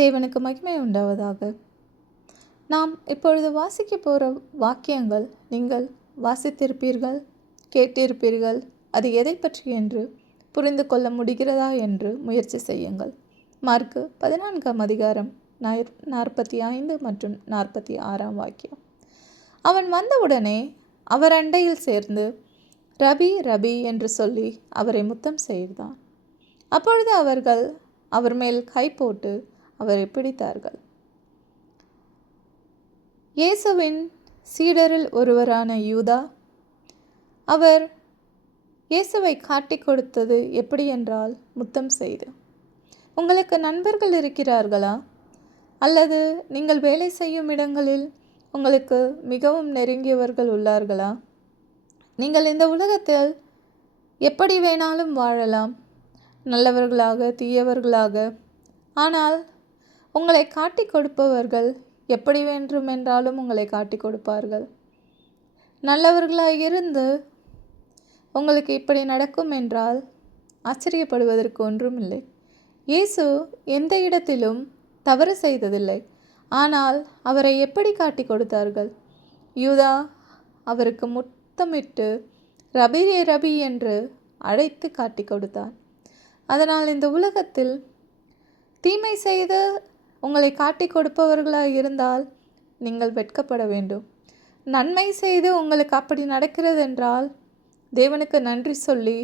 தேவனுக்கு மகிமை உண்டாவதாக. நாம் இப்பொழுது வாசிக்க போகிற வாக்கியங்கள் நீங்கள் வாசித்திருப்பீர்கள் கேட்டிருப்பீர்கள் அது எதை பற்றி என்று புரிந்து கொள்ள முடிகிறதா என்று முயற்சி செய்யுங்கள். மார்க்கு பதினான்காம் அதிகாரம் நாற்பத்தி ஐந்து மற்றும் நாற்பத்தி ஆறாம் வாக்கியம். அவன் வந்தவுடனே அவர் அண்டையில் சேர்ந்து ரபி ரபி என்று சொல்லி அவரை முத்தம் செய்தான். அப்பொழுது அவர்கள் அவர் மேல் கை போட்டு அவரை பிடித்தார்கள் இயேசுவின் சீடரில் ஒருவரான யூதா அவர் இயேசுவை காட்டி கொடுத்தது எப்படி என்றால் முத்தம் செய்து உங்களுக்கு நண்பர்கள் இருக்கிறார்களா? அல்லது நீங்கள் வேலை செய்யும் இடங்களில் உங்களுக்கு மிகவும் நெருங்கியவர்கள் உள்ளார்களா? நீங்கள் இந்த உலகத்தில் எப்படி வேணாலும் வாழலாம்? நல்லவர்களாக தீயவர்களாக ஆனால் உங்களை காட்டிக் கொடுப்பவர்கள் எப்படி வேண்டுமென்றாலும் உங்களை காட்டிக் கொடுப்பார்கள். நல்லவர்களாக இருந்து உங்களுக்கு இப்படி நடக்கும் என்றால் ஆச்சரியப்படுவதற்கு ஒன்றுமில்லை இயேசு எந்த இடத்திலும் தவறு செய்ததில்லை. ஆனால் அவரை எப்படி காட்டி கொடுத்தார்கள்? யூதா அவருக்கு முத்தமிட்டு ரபி ரபி என்று அழைத்து காட்டி கொடுத்தான். அதனால் இந்த உலகத்தில் தீமை செய்து உங்களை காட்டி கொடுப்பவர்களாக இருந்தால் நீங்கள் வெட்கப்பட வேண்டும். நன்மை செய்து உங்களுக்கு அப்படி நடக்கிறது என்றால் தேவனுக்கு நன்றி சொல்லி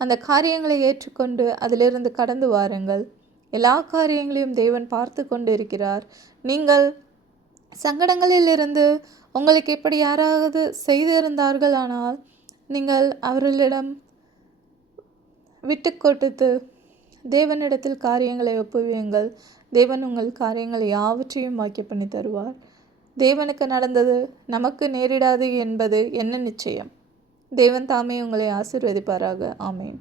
அந்த காரியங்களை ஏற்றுக்கொண்டு அதிலிருந்து கடந்து வாருங்கள். எல்லா காரியங்களையும் தேவன் பார்த்து கொண்டு இருக்கிறார் நீங்கள் சங்கடங்களில் இருந்து உங்களுக்கு இப்படி யாராவது செய்திருந்தார்கள் ஆனால் நீங்கள் அவர்களிடம் விட்டு கொடுத்து தேவனிடத்தில் காரியங்களை ஒப்புவியுங்கள். தேவன் உங்கள் காரியங்களை யாவற்றையும் வாக்கிய பண்ணி தருவார். தேவனுக்கு நடந்தது நமக்கு நேரிடாது என்பது என்ன நிச்சயம்? தேவன் தாமே உங்களை ஆசிர்வதிப்பாராக. ஆமேன்.